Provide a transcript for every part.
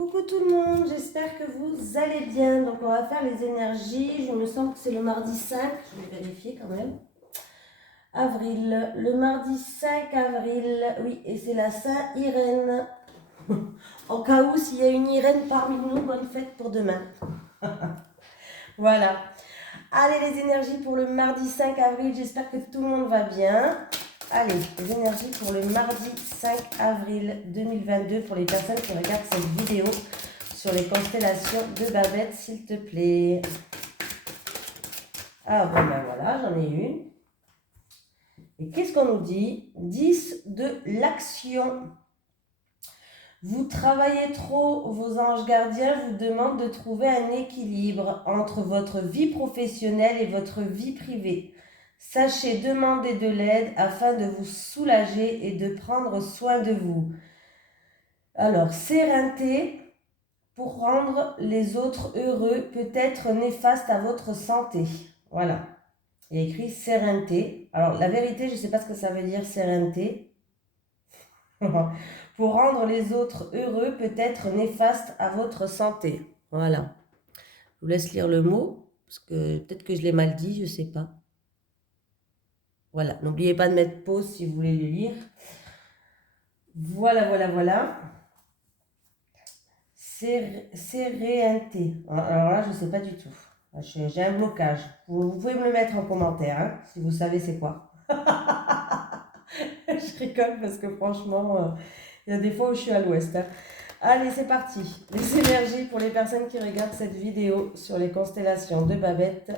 Coucou tout le monde, j'espère que vous allez bien. Donc on va faire les énergies, je me semble que c'est le mardi 5, je vais vérifier quand même. Avril, le mardi 5 avril, oui, et c'est la Saint-Irène. En cas où s'il y a une Irène parmi nous, bonne fête pour demain. Voilà. Allez, les énergies pour le mardi 5 avril, j'espère que tout le monde va bien. Allez, les énergies pour le mardi 5 avril 2022 pour les personnes qui regardent cette vidéo sur les constellations de Babette, s'il te plaît. Ah bon, ben voilà, j'en ai une. Et qu'est-ce qu'on nous dit? 10 de l'action. Vous travaillez trop, vos anges gardiens vous demandent de trouver un équilibre entre votre vie professionnelle et votre vie privée. Sachez demander de l'aide afin de vous soulager et de prendre soin de vous. Alors, sérénité pour rendre les autres heureux peut être néfaste à votre santé. Voilà. Il y a écrit sérénité. Alors, la vérité, je ne sais pas ce que ça veut dire sérénité. Pour rendre les autres heureux peut être néfaste à votre santé. Voilà. Je vous laisse lire le mot, parce que peut-être que je l'ai mal dit, je ne sais pas. Voilà. N'oubliez pas de mettre pause si vous voulez le lire. Voilà, voilà, voilà. Sérénité. Alors là, je ne sais pas du tout. J'ai un blocage. Vous pouvez me le mettre en commentaire, hein, si vous savez c'est quoi. Je rigole parce que franchement, il y a des fois où je suis à l'ouest. Hein. Allez, c'est parti. Les énergies pour les personnes qui regardent cette vidéo sur les constellations de Babette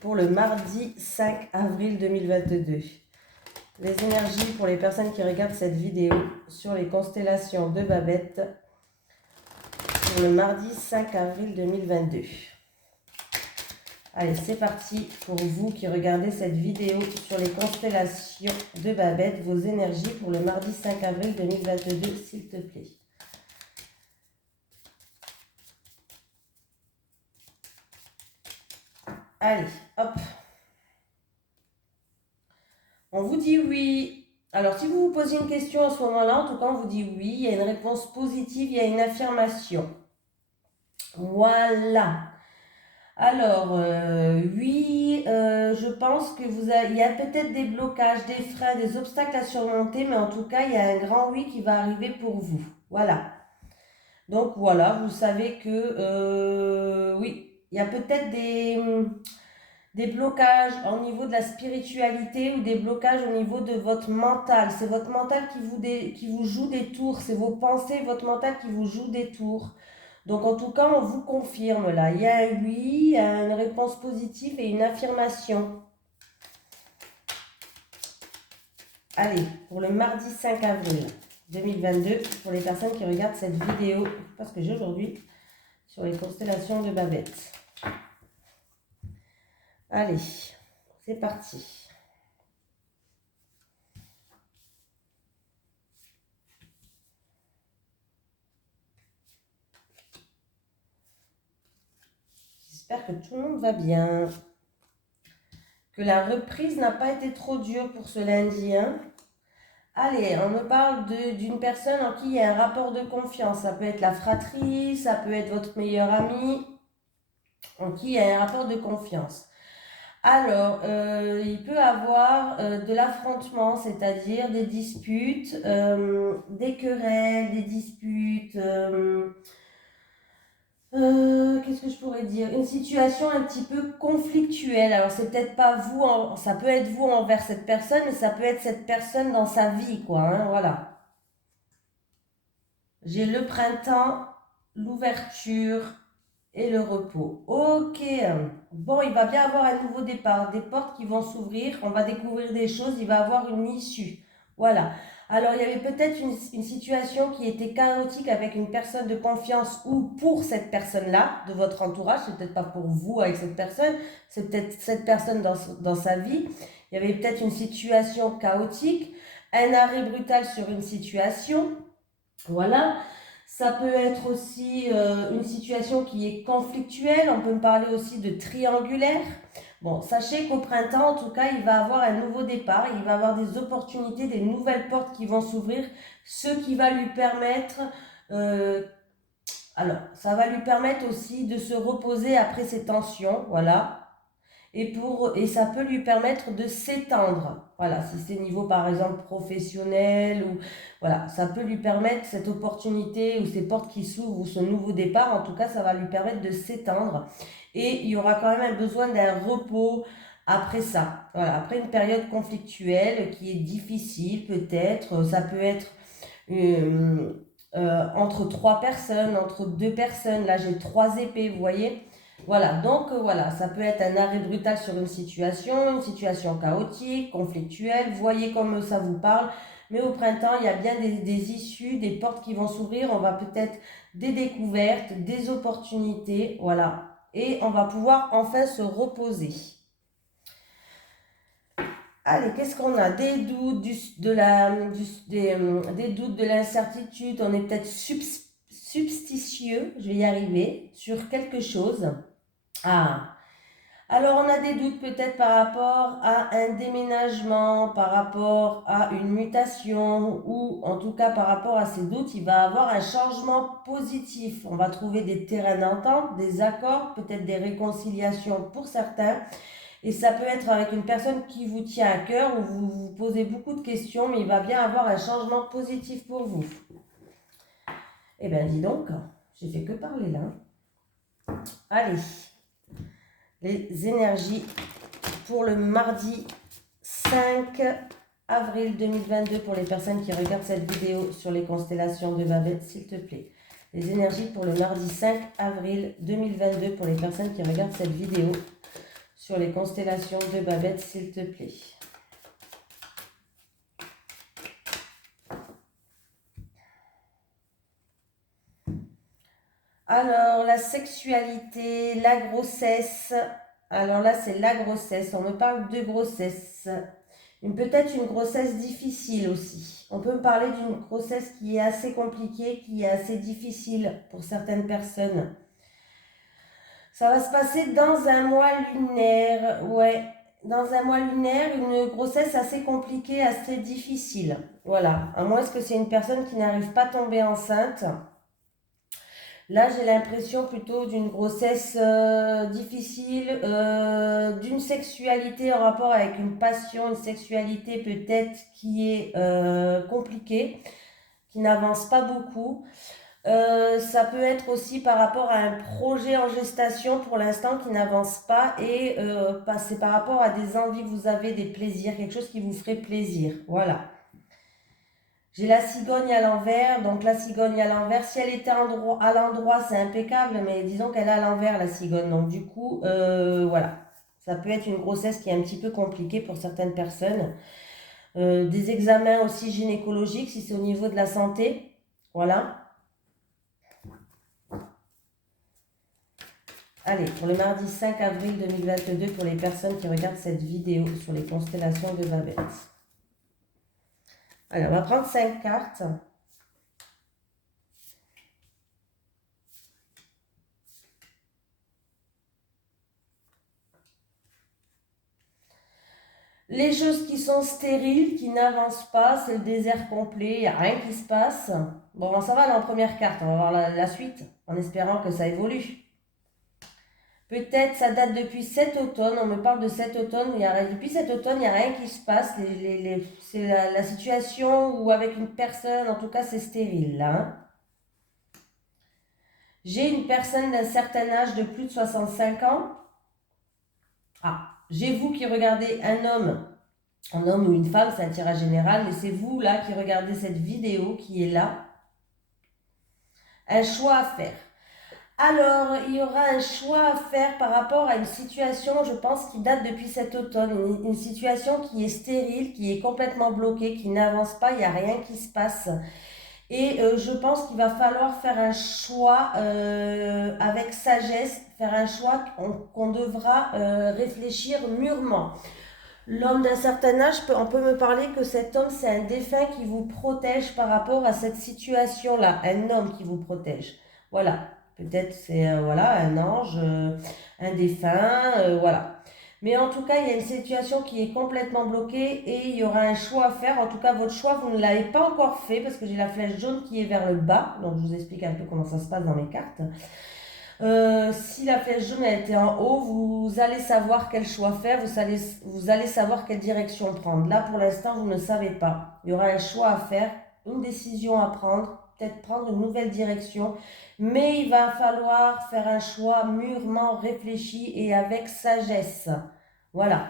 pour le mardi 5 avril 2022. Les énergies pour les personnes qui regardent cette vidéo sur les constellations de Babette pour le mardi 5 avril 2022. Allez, c'est parti pour vous qui regardez cette vidéo sur les constellations de Babette, vos énergies pour le mardi 5 avril 2022, s'il te plaît. Allez, hop. On vous dit oui. Alors, si vous vous posez une question à ce moment-là, en tout cas, on vous dit oui. Il y a une réponse positive, il y a une affirmation. Voilà. Alors, oui, je pense que il y a peut-être des blocages, des freins, des obstacles à surmonter, mais en tout cas, il y a un grand oui qui va arriver pour vous. Voilà. Donc voilà, vous savez que oui, il y a peut-être des blocages au niveau de la spiritualité ou des blocages au niveau de votre mental. C'est votre mental qui vous joue des tours, c'est vos pensées, votre mental qui vous joue des tours. Donc en tout cas, on vous confirme là, il y a un oui, il y a une réponse positive et une affirmation. Allez, pour le mardi 5 avril 2022, pour les personnes qui regardent cette vidéo, parce que j'ai aujourd'hui, sur les constellations de Babette. Allez, c'est parti. J'espère que tout le monde va bien. Que la reprise n'a pas été trop dure pour ce lundi. Hein. Allez, on me parle d'une personne en qui il y a un rapport de confiance. Ça peut être la fratrie, ça peut être votre meilleur ami, en qui il y a un rapport de confiance. Alors, il peut avoir de l'affrontement, c'est-à-dire des disputes, des querelles, des disputes. Qu'est-ce que je pourrais dire? Une situation un petit peu conflictuelle. Alors, c'est peut-être pas vous, ça peut être vous envers cette personne, mais ça peut être cette personne dans sa vie, quoi. Hein, voilà. J'ai le printemps, l'ouverture et le repos. Ok. Bon, il va bien avoir un nouveau départ, des portes qui vont s'ouvrir, on va découvrir des choses, il va avoir une issue. Voilà. Alors, il y avait peut-être une situation qui était chaotique avec une personne de confiance ou pour cette personne-là, de votre entourage. C'est peut-être pas pour vous avec cette personne, c'est peut-être cette personne dans sa vie. Il y avait peut-être une situation chaotique, un arrêt brutal sur une situation. Voilà. Ça peut être aussi une situation qui est conflictuelle. On peut me parler aussi de triangulaire. Bon, sachez qu'au printemps, en tout cas, il va avoir un nouveau départ. Il va avoir des opportunités, des nouvelles portes qui vont s'ouvrir, ce qui va lui permettre Euh, alors, ça va lui permettre aussi de se reposer après ses tensions, voilà. Et ça peut lui permettre de s'étendre. Voilà, si c'est niveau par exemple professionnel ou voilà, ça peut lui permettre cette opportunité ou ces portes qui s'ouvrent ou ce nouveau départ. En tout cas, ça va lui permettre de s'étendre. Et il y aura quand même un besoin d'un repos après ça. Voilà, après une période conflictuelle qui est difficile peut-être. Ça peut être euh, entre trois personnes, entre deux personnes. Là, j'ai trois épées, vous voyez. Voilà, donc voilà, ça peut être un arrêt brutal sur une situation chaotique, conflictuelle. Vous voyez comme ça vous parle. Mais au printemps, il y a bien des issues, des portes qui vont s'ouvrir. On va peut-être des découvertes, des opportunités, voilà. Et on va pouvoir enfin se reposer. Allez, qu'est-ce qu'on a? Des doutes, des doutes, de l'incertitude. On est peut-être substitieux, je vais y arriver, sur quelque chose. Ah, alors on a des doutes peut-être par rapport à un déménagement, par rapport à une mutation, ou en tout cas par rapport à ces doutes, il va y avoir un changement positif. On va trouver des terrains d'entente, des accords, peut-être des réconciliations pour certains. Et ça peut être avec une personne qui vous tient à cœur, où vous vous posez beaucoup de questions, mais il va bien avoir un changement positif pour vous. Eh bien, dis donc, j'ai fait que parler là. Allez, les énergies pour le mardi 5 avril 2022 pour les personnes qui regardent cette vidéo sur les constellations de Babette, s'il te plaît. Les énergies pour le mardi 5 avril 2022 pour les personnes qui regardent cette vidéo sur les constellations de Babette, s'il te plaît. Alors, la sexualité, la grossesse. Alors là, c'est la grossesse. On me parle de grossesse. Peut-être une grossesse difficile aussi. On peut me parler d'une grossesse qui est assez compliquée, qui est assez difficile pour certaines personnes. Ça va se passer dans un mois lunaire, ouais. Dans un mois lunaire, une grossesse assez compliquée, assez difficile. Voilà. À moins que c'est une personne qui n'arrive pas à tomber enceinte. Là, j'ai l'impression plutôt d'une grossesse difficile, d'une sexualité en rapport avec une passion, une sexualité peut-être qui est compliquée, qui n'avance pas beaucoup. Ça peut être aussi par rapport à un projet en gestation pour l'instant qui n'avance pas et c'est par rapport à des envies que vous avez, des plaisirs, quelque chose qui vous ferait plaisir. Voilà. J'ai la cigogne à l'envers, donc la cigogne à l'envers, si elle était à l'endroit, c'est impeccable, mais disons qu'elle est à l'envers, la cigogne. Donc du coup, voilà, ça peut être une grossesse qui est un petit peu compliquée pour certaines personnes. Des examens aussi gynécologiques, si c'est au niveau de la santé, voilà. Allez, pour le mardi 5 avril 2022, pour les personnes qui regardent cette vidéo sur les constellations de Babette. Allez, on va prendre 5 cartes. Les choses qui sont stériles, qui n'avancent pas, c'est le désert complet, il n'y a rien qui se passe. Bon, ça va aller en première carte, on va voir la suite, en espérant que ça évolue. Peut-être ça date depuis cet automne, on me parle de cet automne, depuis cet automne, il n'y a rien qui se passe. C'est la situation où avec une personne, en tout cas c'est stérile là. Hein. J'ai une personne d'un certain âge de plus de 65 ans. Ah, j'ai vous qui regardez un homme ou une femme, c'est un tirage général, mais c'est vous là qui regardez cette vidéo qui est là. Un choix à faire. Alors, il y aura un choix à faire par rapport à une situation, je pense, qui date depuis cet automne. Une situation qui est stérile, qui est complètement bloquée, qui n'avance pas, il n'y a rien qui se passe. Et je pense qu'il va falloir faire un choix avec sagesse, faire un choix qu'on devra réfléchir mûrement. L'homme d'un certain âge, on peut me parler que cet homme, c'est un défunt qui vous protège par rapport à cette situation-là. Un homme qui vous protège. Voilà. Peut-être c'est voilà, un ange, un défunt, voilà. Mais en tout cas, il y a une situation qui est complètement bloquée et il y aura un choix à faire. En tout cas, votre choix, vous ne l'avez pas encore fait parce que j'ai la flèche jaune qui est vers le bas. Donc, je vous explique un peu comment ça se passe dans mes cartes. Si la flèche jaune a été en haut, vous allez savoir quel choix faire, vous allez savoir quelle direction prendre. Là, pour l'instant, vous ne savez pas. Il y aura un choix à faire, une décision à prendre, peut-être prendre une nouvelle direction, mais il va falloir faire un choix mûrement réfléchi et avec sagesse. Voilà.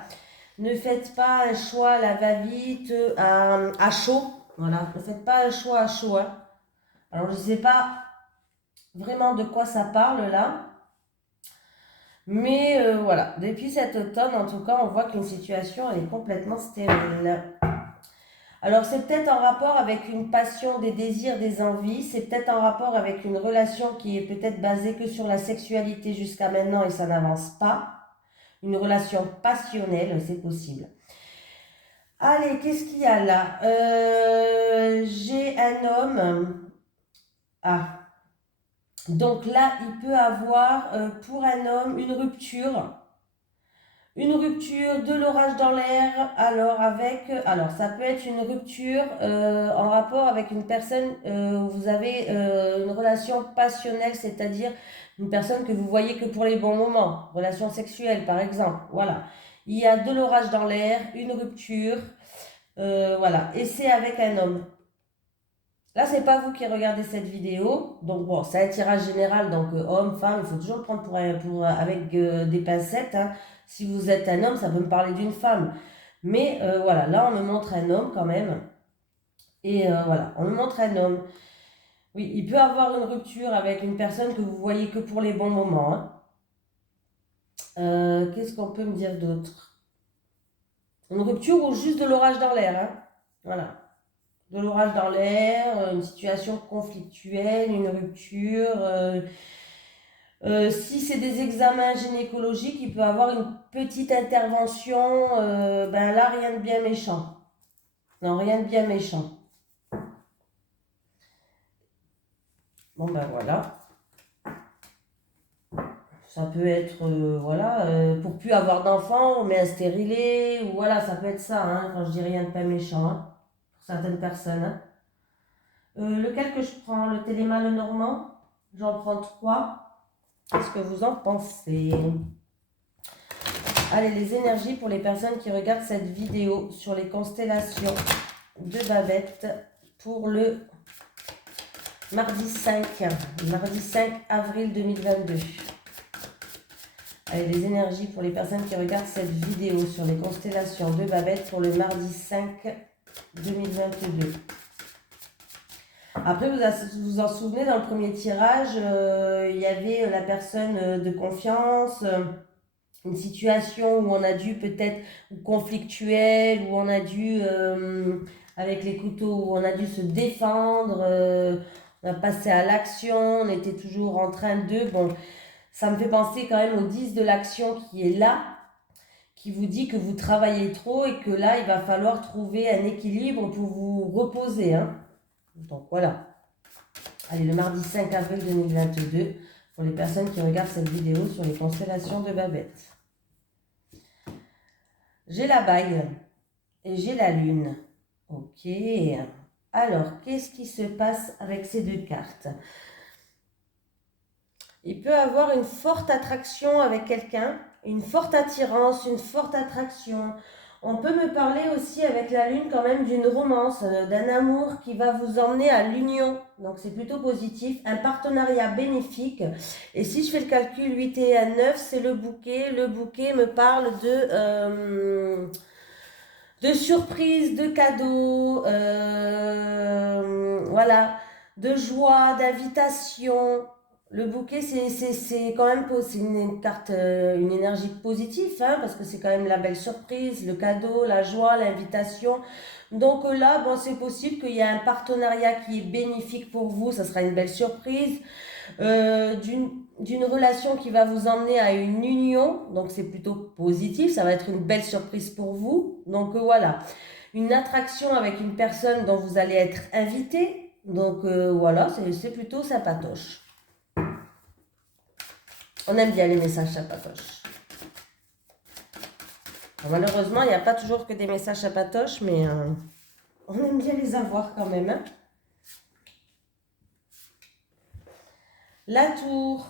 Ne faites pas un choix à la va-vite, à chaud. Voilà. Ne faites pas un choix à chaud, hein. Alors, je ne sais pas vraiment de quoi ça parle là. Mais voilà, depuis cet automne, en tout cas, on voit qu'une situation elle est complètement stérile. Alors, c'est peut-être en rapport avec une passion, des désirs, des envies. C'est peut-être en rapport avec une relation qui est peut-être basée que sur la sexualité jusqu'à maintenant et ça n'avance pas. Une relation passionnelle, c'est possible. Allez, qu'est-ce qu'il y a là? J'ai un homme. Ah. Donc là, il peut avoir pour un homme une rupture. Une rupture, de l'orage dans l'air, alors ça peut être une rupture en rapport avec une personne où vous avez une relation passionnelle, c'est-à-dire une personne que vous voyez que pour les bons moments, relation sexuelle par exemple, voilà. Il y a de l'orage dans l'air, une rupture, voilà, et c'est avec un homme. Là, c'est pas vous qui regardez cette vidéo, donc bon, c'est un tirage général, donc homme, femme, il faut toujours le prendre avec des pincettes, hein. Si vous êtes un homme, ça peut me parler d'une femme. Mais voilà, là, on me montre un homme quand même. Et voilà, on me montre un homme. Oui, il peut avoir une rupture avec une personne que vous voyez que pour les bons moments, hein. Qu'est-ce qu'on peut me dire d'autre? Une rupture ou juste de l'orage dans l'air, hein. Voilà. De l'orage dans l'air, une situation conflictuelle, une rupture. Si c'est des examens gynécologiques, il peut avoir une petite intervention. Ben là, rien de bien méchant. Non, rien de bien méchant. Bon, ben voilà. Ça peut être, voilà, pour plus avoir d'enfants, on met un stérilet, ou voilà, ça peut être ça, hein, quand je dis rien de pas méchant, hein, pour certaines personnes, hein. Lequel que je prends? Le Téléma, le Normand? J'en prends 3. Qu'est-ce que vous en pensez? Allez, les énergies pour les personnes qui regardent cette vidéo sur les constellations de Babette pour le mardi 5 avril 2022. Allez, les énergies pour les personnes qui regardent cette vidéo sur les constellations de Babette pour le mardi 5 2022. Après, vous vous en souvenez, dans le premier tirage, il y avait la personne de confiance, une situation où on a dû peut-être, ou conflictuelle, où on a dû, avec les couteaux, où on a dû se défendre, on a passé à l'action, on était toujours en train de... Bon, ça me fait penser quand même au 10 de l'action qui est là, qui vous dit que vous travaillez trop et que là, il va falloir trouver un équilibre pour vous reposer, hein. Donc voilà. Allez, le mardi 5 avril 2022, pour les personnes qui regardent cette vidéo sur les constellations de Babette. J'ai la bague et j'ai la lune. Ok. Alors, qu'est-ce qui se passe avec ces deux cartes? Il peut avoir une forte attraction avec quelqu'un, une forte attirance, une forte attraction. On peut me parler aussi avec la lune quand même d'une romance, d'un amour qui va vous emmener à l'union. Donc c'est plutôt positif, un partenariat bénéfique. Et si je fais le calcul 8 et 1, 9, c'est le bouquet. Le bouquet me parle de surprises, de cadeaux, voilà, de joie, d'invitation. Le bouquet, c'est quand même c'est une carte, une énergie positive, hein, parce que c'est quand même la belle surprise, le cadeau, la joie, l'invitation. Donc là, bon, c'est possible qu'il y ait un partenariat qui est bénéfique pour vous, ça sera une belle surprise, d'une relation qui va vous emmener à une union, donc c'est plutôt positif, ça va être une belle surprise pour vous. Donc voilà, une attraction avec une personne dont vous allez être invité, donc voilà, c'est plutôt sympatoche. On aime bien les messages sympatoches. Alors, malheureusement, il n'y a pas toujours que des messages sympatoches, mais on aime bien les avoir quand même. Hein. La tour.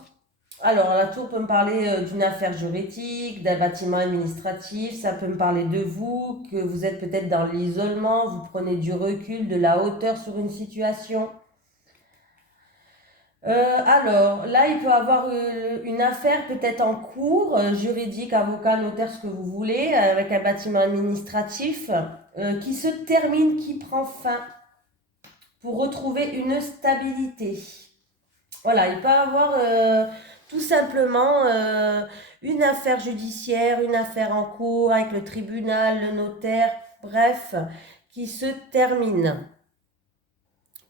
Alors, la tour peut me parler d'une affaire juridique, d'un bâtiment administratif, ça peut me parler de vous, que vous êtes peut-être dans l'isolement, vous prenez du recul, de la hauteur sur une situation. Alors, là, il peut avoir une affaire peut-être en cours, juridique, avocat, notaire, ce que vous voulez, avec un bâtiment administratif, qui se termine, qui prend fin, pour retrouver une stabilité. Voilà, il peut avoir tout simplement une affaire judiciaire, une affaire en cours avec le tribunal, le notaire, bref, qui se termine.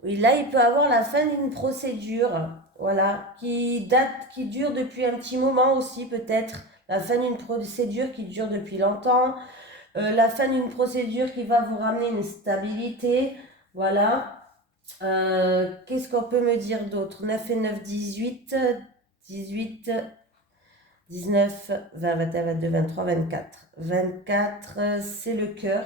Oui, là, il peut avoir la fin d'une procédure, voilà, qui dure depuis un petit moment aussi, peut-être. La fin d'une procédure qui dure depuis longtemps. La fin d'une procédure qui va vous ramener une stabilité, voilà. Qu'est-ce qu'on peut me dire d'autre? 9 et 9, 18, 18, 19, 20, 21, 22, 23, 24. 24, c'est le cœur.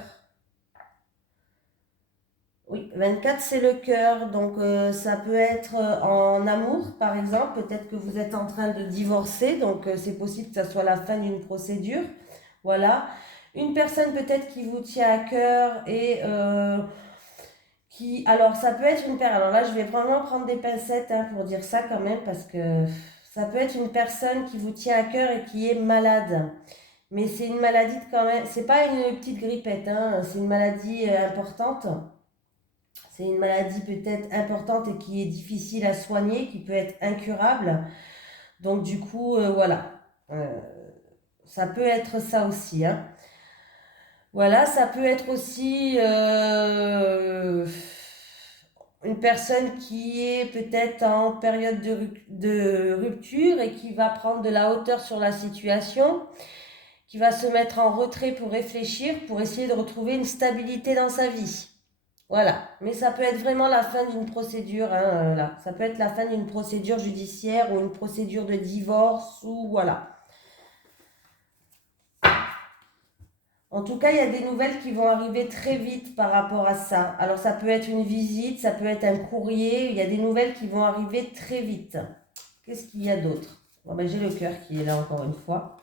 Oui, 24, c'est le cœur. Donc, ça peut être en amour, par exemple. Peut-être que vous êtes en train de divorcer. Donc, c'est possible que ça soit la fin d'une procédure. Voilà. Une personne peut-être qui vous tient à cœur et qui... Alors, ça peut être une personne... Alors là, je vais vraiment prendre des pincettes hein, pour dire ça quand même parce que ça peut être une personne qui vous tient à cœur et qui est malade. Mais c'est une maladie quand même... C'est pas une petite grippette, hein, c'est une maladie importante. C'est une maladie peut-être importante et qui est difficile à soigner, qui peut être incurable. Donc du coup, voilà. Euh, Ça peut être ça aussi. Hein. Voilà, ça peut être aussi une personne qui est peut-être en période de rupture et qui va prendre de la hauteur sur la situation, qui va se mettre en retrait pour réfléchir, pour essayer de retrouver une stabilité dans sa vie. Voilà, mais ça peut être vraiment la fin d'une procédure, hein, là. Ça peut être la fin d'une procédure judiciaire ou une procédure de divorce ou voilà. En tout cas, il y a des nouvelles qui vont arriver très vite par rapport à ça. Alors ça peut être une visite, ça peut être un courrier, il y a des nouvelles qui vont arriver très vite. Qu'est-ce qu'il y a d'autre? Bon, ben, j'ai le cœur qui est là encore une fois.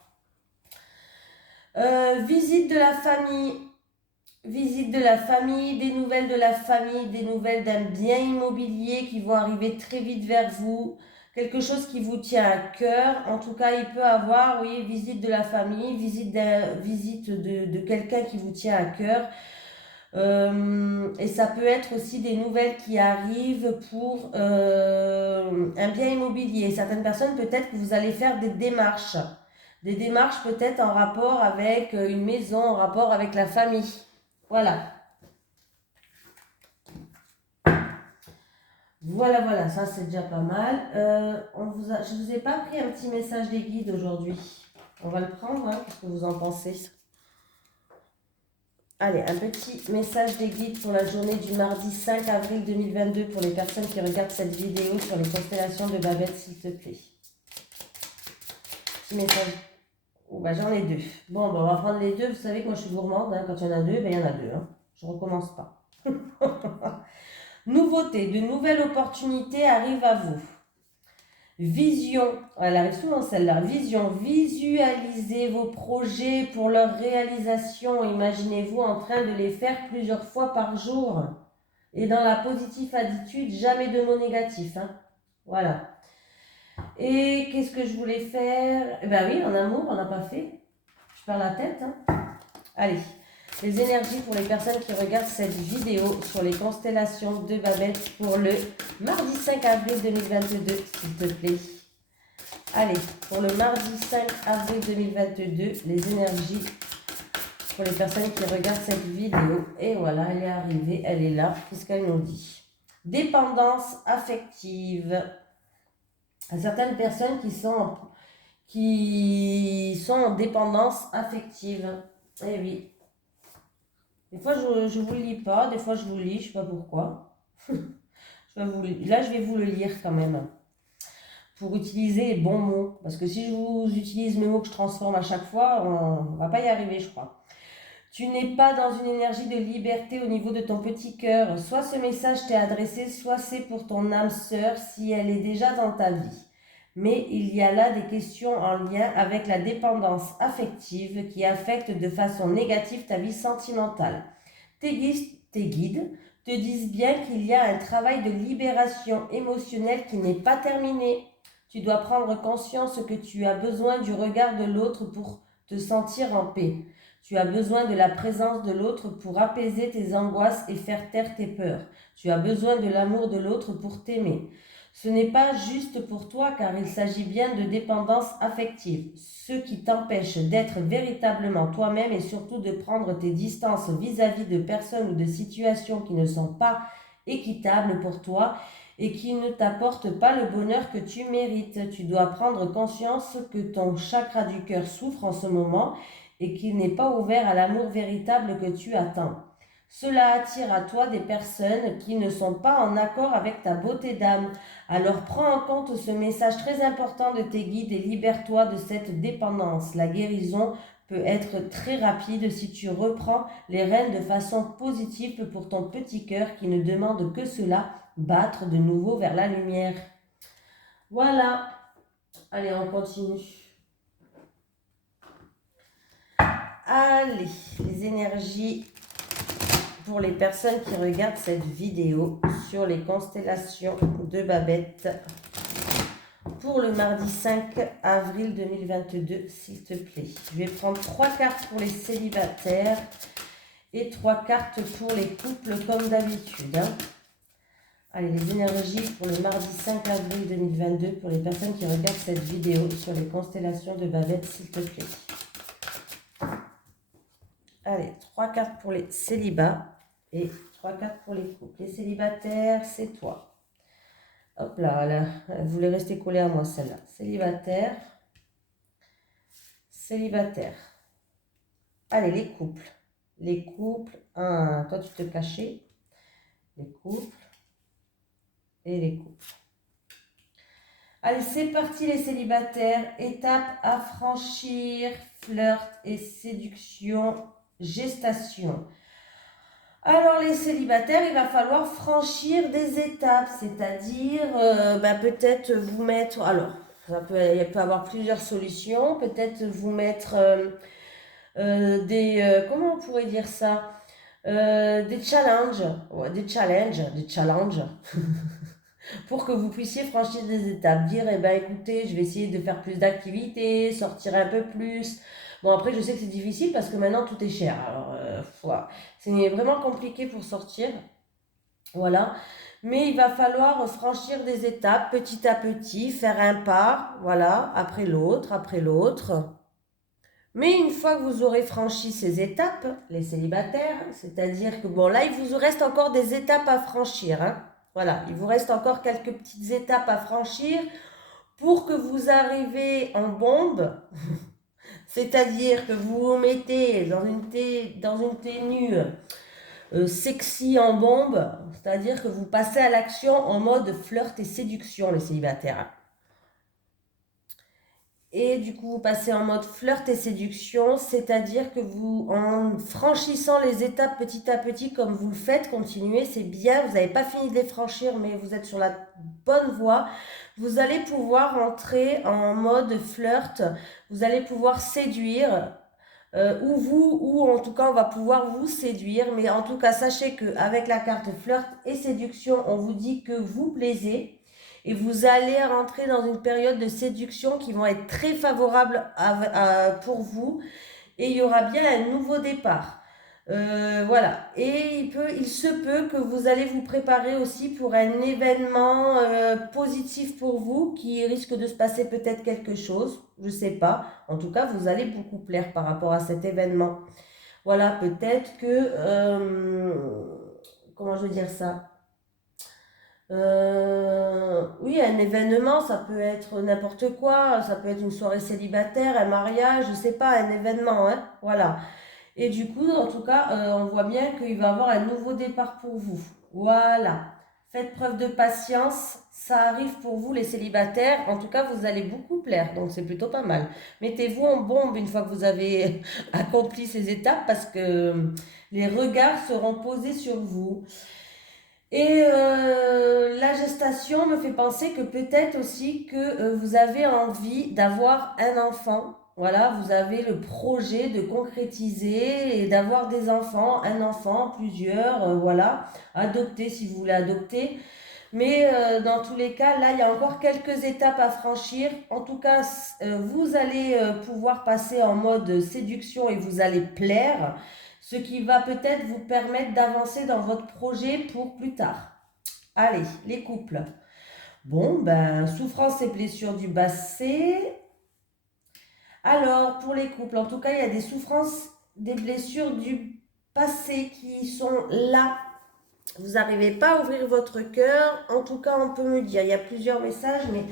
Visite de la famille. Visite de la famille, des nouvelles de la famille, des nouvelles d'un bien immobilier qui vont arriver très vite vers vous, quelque chose qui vous tient à cœur. En tout cas, il peut avoir, oui, visite de la famille, visite de quelqu'un qui vous tient à cœur. Et ça peut être aussi des nouvelles qui arrivent pour un bien immobilier. Certaines personnes, peut-être que vous allez faire des démarches. Des démarches peut-être en rapport avec une maison, en rapport avec la famille. Voilà. Voilà, voilà, ça c'est déjà pas mal. Je vous ai pas pris un petit message des guides aujourd'hui. On va le prendre, hein, qu'est-ce que vous en pensez? Allez, un petit message des guides pour la journée du mardi 5 avril 2022 pour les personnes qui regardent cette vidéo sur les constellations de Babel, s'il te plaît. Petit message. Oh, bah, j'en ai deux. Bon, bah, on va prendre les deux. Vous savez que moi je suis gourmande, hein. Quand il y en a deux, ben, il y en a deux. Hein. Je recommence pas. Nouveauté, de nouvelles opportunités arrivent à vous. Vision, elle arrive souvent celle-là. Vision, visualisez vos projets pour leur réalisation. Imaginez-vous en train de les faire plusieurs fois par jour. Et dans la positive attitude, jamais de mots négatifs. Hein. Voilà. Et qu'est-ce que je voulais faire? Eh ben oui, en amour, on n'a pas fait. Je perds la tête. Hein. Allez, les énergies pour les personnes qui regardent cette vidéo sur les constellations de Babel pour le mardi 5 avril 2022, s'il te plaît. Allez, pour le mardi 5 avril 2022, les énergies pour les personnes qui regardent cette vidéo. Et voilà, elle est arrivée, elle est là. Qu'est-ce qu'elle nous dit? Dépendance affective. À certaines personnes qui sont en dépendance affective. Eh oui. Des fois, je ne vous le lis pas, des fois, je vous lis, je ne sais pas pourquoi. Là, je vais vous le lire quand même. Pour utiliser les bons mots. Parce que si je vous utilise mes mots que je transforme à chaque fois, on ne va pas y arriver, je crois. Tu n'es pas dans une énergie de liberté au niveau de ton petit cœur. Soit ce message t'est adressé, soit c'est pour ton âme sœur si elle est déjà dans ta vie. Mais il y a là des questions en lien avec la dépendance affective qui affectent de façon négative ta vie sentimentale. Tes guides te disent bien qu'il y a un travail de libération émotionnelle qui n'est pas terminé. Tu dois prendre conscience que tu as besoin du regard de l'autre pour te sentir en paix. Tu as besoin de la présence de l'autre pour apaiser tes angoisses et faire taire tes peurs. Tu as besoin de l'amour de l'autre pour t'aimer. Ce n'est pas juste pour toi car il s'agit bien de dépendance affective, ce qui t'empêche d'être véritablement toi-même et surtout de prendre tes distances vis-à-vis de personnes ou de situations qui ne sont pas équitables pour toi et qui ne t'apportent pas le bonheur que tu mérites. Tu dois prendre conscience que ton chakra du cœur souffre en ce moment et qu'il n'est pas ouvert à l'amour véritable que tu attends. Cela attire à toi des personnes qui ne sont pas en accord avec ta beauté d'âme. Alors prends en compte ce message très important de tes guides et libère-toi de cette dépendance. La guérison peut être très rapide si tu reprends les rênes de façon positive pour ton petit cœur qui ne demande que cela, battre de nouveau vers la lumière. Voilà. Allez, on continue. Allez, les énergies pour les personnes qui regardent cette vidéo sur les constellations de Babette pour le mardi 5 avril 2022, s'il te plaît. Je vais prendre 3 cartes pour les célibataires et 3 cartes pour les couples comme d'habitude. Allez, les énergies pour le mardi 5 avril 2022 pour les personnes qui regardent cette vidéo sur les constellations de Babette, s'il te plaît. Allez, 3 cartes pour les célibats et 3 cartes pour les couples. Les célibataires, c'est toi. Hop là, là, elle voulait rester collée à moi celle-là. Célibataire. Célibataire. Allez, les couples. Les couples. Ah, toi, tu te cachais. Les couples. Et les couples. Allez, c'est parti les célibataires. Étape à franchir. Flirt et séduction. Gestation. Alors les célibataires, il va falloir franchir des étapes, c'est-à-dire peut-être vous mettre, alors il peut y avoir plusieurs solutions, peut-être vous mettre comment on pourrait dire ça, des challenges, ouais, des challenges, pour que vous puissiez franchir des étapes, dire écoutez, je vais essayer de faire plus d'activités, sortir un peu plus. Bon, après, je sais que c'est difficile parce que maintenant, tout est cher. Alors, voilà. C'est vraiment compliqué pour sortir. Voilà. Mais il va falloir franchir des étapes petit à petit, faire un pas, voilà, après l'autre, après l'autre. Mais une fois que vous aurez franchi ces étapes, les célibataires, c'est-à-dire que, bon, là, il vous reste encore des étapes à franchir, hein. Voilà, il vous reste encore quelques petites étapes à franchir pour que vous arrivez en bombe. C'est-à-dire que vous vous mettez dans une tenue sexy en bombe, c'est-à-dire que vous passez à l'action en mode flirt et séduction, les célibataires. Et du coup, vous passez en mode flirt et séduction, c'est-à-dire que vous, en franchissant les étapes petit à petit, comme vous le faites, continuez, c'est bien, vous n'avez pas fini de les franchir, mais vous êtes sur la bonne voie. Vous allez pouvoir entrer en mode flirt, vous allez pouvoir séduire, ou en tout cas, on va pouvoir vous séduire, mais en tout cas, sachez qu'avec la carte flirt et séduction, on vous dit que vous plaisez. Et vous allez rentrer dans une période de séduction qui vont être très favorables pour vous. Et il y aura bien un nouveau départ. Voilà. Et il se peut que vous allez vous préparer aussi pour un événement positif pour vous qui risque de se passer peut-être quelque chose. Je ne sais pas. En tout cas, vous allez beaucoup plaire par rapport à cet événement. Voilà, peut-être que... comment je veux dire ça? Oui, un événement, ça peut être n'importe quoi, ça peut être une soirée célibataire, un mariage, je sais pas, un événement, hein, voilà. Et du coup, en tout cas, on voit bien qu'il va y avoir un nouveau départ pour vous. Voilà. Faites preuve de patience, ça arrive pour vous les célibataires. En tout cas, vous allez beaucoup plaire, donc c'est plutôt pas mal. Mettez-vous en bombe une fois que vous avez accompli ces étapes parce que les regards seront posés sur vous. Et la gestation me fait penser que peut-être aussi que vous avez envie d'avoir un enfant. Voilà, vous avez le projet de concrétiser et d'avoir des enfants, un enfant, plusieurs, voilà, adopter si vous voulez adopter. Mais dans tous les cas, là, il y a encore quelques étapes à franchir. En tout cas, vous allez pouvoir passer en mode séduction et vous allez plaire, ce qui va peut-être vous permettre d'avancer dans votre projet pour plus tard. Allez, les couples. Bon, ben, souffrance et blessures du passé. Alors, pour les couples, en tout cas, il y a des souffrances, des blessures du passé qui sont là. Vous n'arrivez pas à ouvrir votre cœur. En tout cas, on peut me dire, il y a plusieurs messages, mais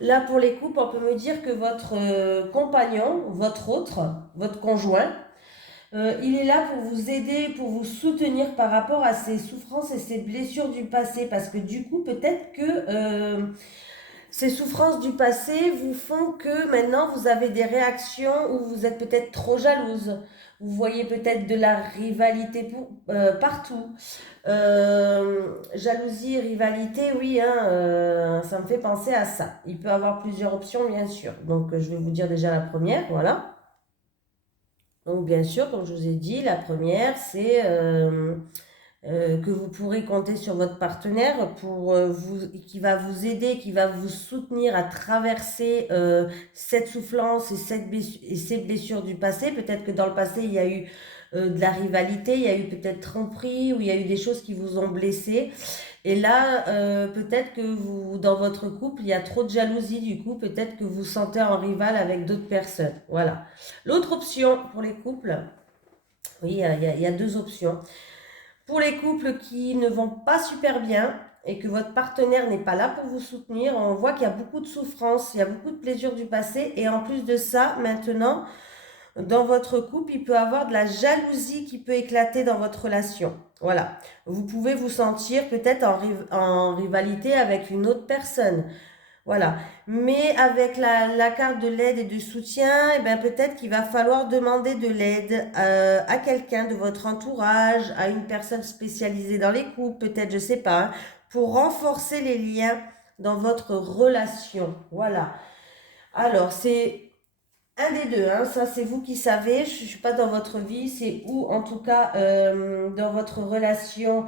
là, pour les couples, on peut me dire que votre compagnon, votre autre, votre conjoint, il est là pour vous aider, pour vous soutenir par rapport à ces souffrances et ces blessures du passé. Parce que du coup, peut-être que ces souffrances du passé vous font que maintenant vous avez des réactions où vous êtes peut-être trop jalouse. Vous voyez peut-être de la rivalité partout. Jalousie, rivalité, oui, hein, ça me fait penser à ça. Il peut y avoir plusieurs options, bien sûr. Donc, je vais vous dire déjà la première, voilà. Donc, bien sûr, comme je vous ai dit, la première, c'est que vous pourrez compter sur votre partenaire pour qui va vous aider, qui va vous soutenir à traverser cette souffrance et ces blessures du passé. Peut-être que dans le passé, il y a eu de la rivalité, il y a eu peut-être tromperie, ou il y a eu des choses qui vous ont blessé. Et là, peut-être que vous, dans votre couple, il y a trop de jalousie, du coup, peut-être que vous vous sentez en rival avec d'autres personnes. Voilà. L'autre option pour les couples, oui, il y a deux options. Pour les couples qui ne vont pas super bien et que votre partenaire n'est pas là pour vous soutenir, on voit qu'il y a beaucoup de souffrance, il y a beaucoup de plaisir du passé. Et en plus de ça, maintenant, dans votre couple, il peut y avoir de la jalousie qui peut éclater dans votre relation. Voilà. Vous pouvez vous sentir peut-être en rivalité avec une autre personne. Voilà. Mais avec la carte de l'aide et du soutien, eh ben, peut-être qu'il va falloir demander de l'aide à quelqu'un de votre entourage, à une personne spécialisée dans les couples, peut-être, je sais pas, hein, pour renforcer les liens dans votre relation. Voilà. Alors, c'est un des deux, hein, ça c'est vous qui savez, je ne suis pas dans votre vie, c'est où en tout cas dans votre relation,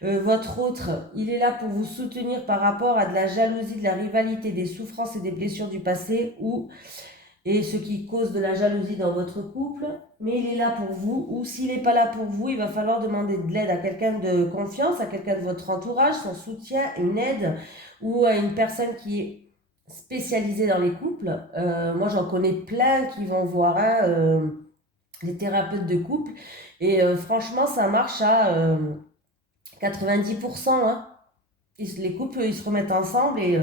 votre autre, il est là pour vous soutenir par rapport à de la jalousie, de la rivalité, des souffrances et des blessures du passé, et ce qui cause de la jalousie dans votre couple, mais il est là pour vous, ou s'il n'est pas là pour vous, il va falloir demander de l'aide à quelqu'un de confiance, à quelqu'un de votre entourage, son soutien, une aide, ou à une personne qui est spécialisée dans les couples. Moi, j'en connais plein qui vont voir hein, les thérapeutes de couple, et franchement, ça marche à 90%. Hein. Les couples, ils se remettent ensemble et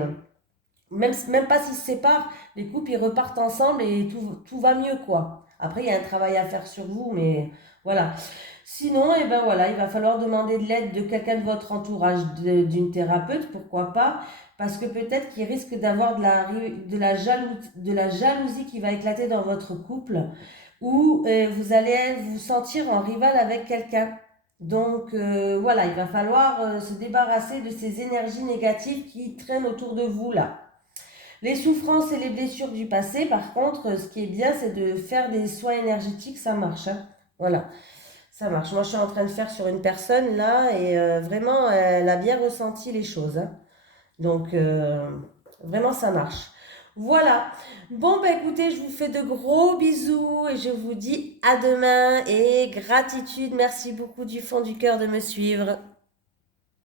même pas s'ils se séparent, les couples ils repartent ensemble et tout va mieux quoi. Après il y a un travail à faire sur vous, mais voilà. Sinon, et ben voilà, il va falloir demander de l'aide de quelqu'un de votre entourage, d'une thérapeute, pourquoi pas, parce que peut-être qu'il risque d'avoir de la jalousie qui va éclater dans votre couple, ou vous allez vous sentir en rival avec quelqu'un. Donc voilà, il va falloir se débarrasser de ces énergies négatives qui traînent autour de vous là. Les souffrances et les blessures du passé, par contre, ce qui est bien, c'est de faire des soins énergétiques, ça marche. Hein. Voilà, ça marche. Moi, je suis en train de faire sur une personne là et vraiment, elle a bien ressenti les choses. Hein. Donc, vraiment, ça marche. Voilà. Bon, bah écoutez, je vous fais de gros bisous et je vous dis à demain et gratitude. Merci beaucoup du fond du cœur de me suivre.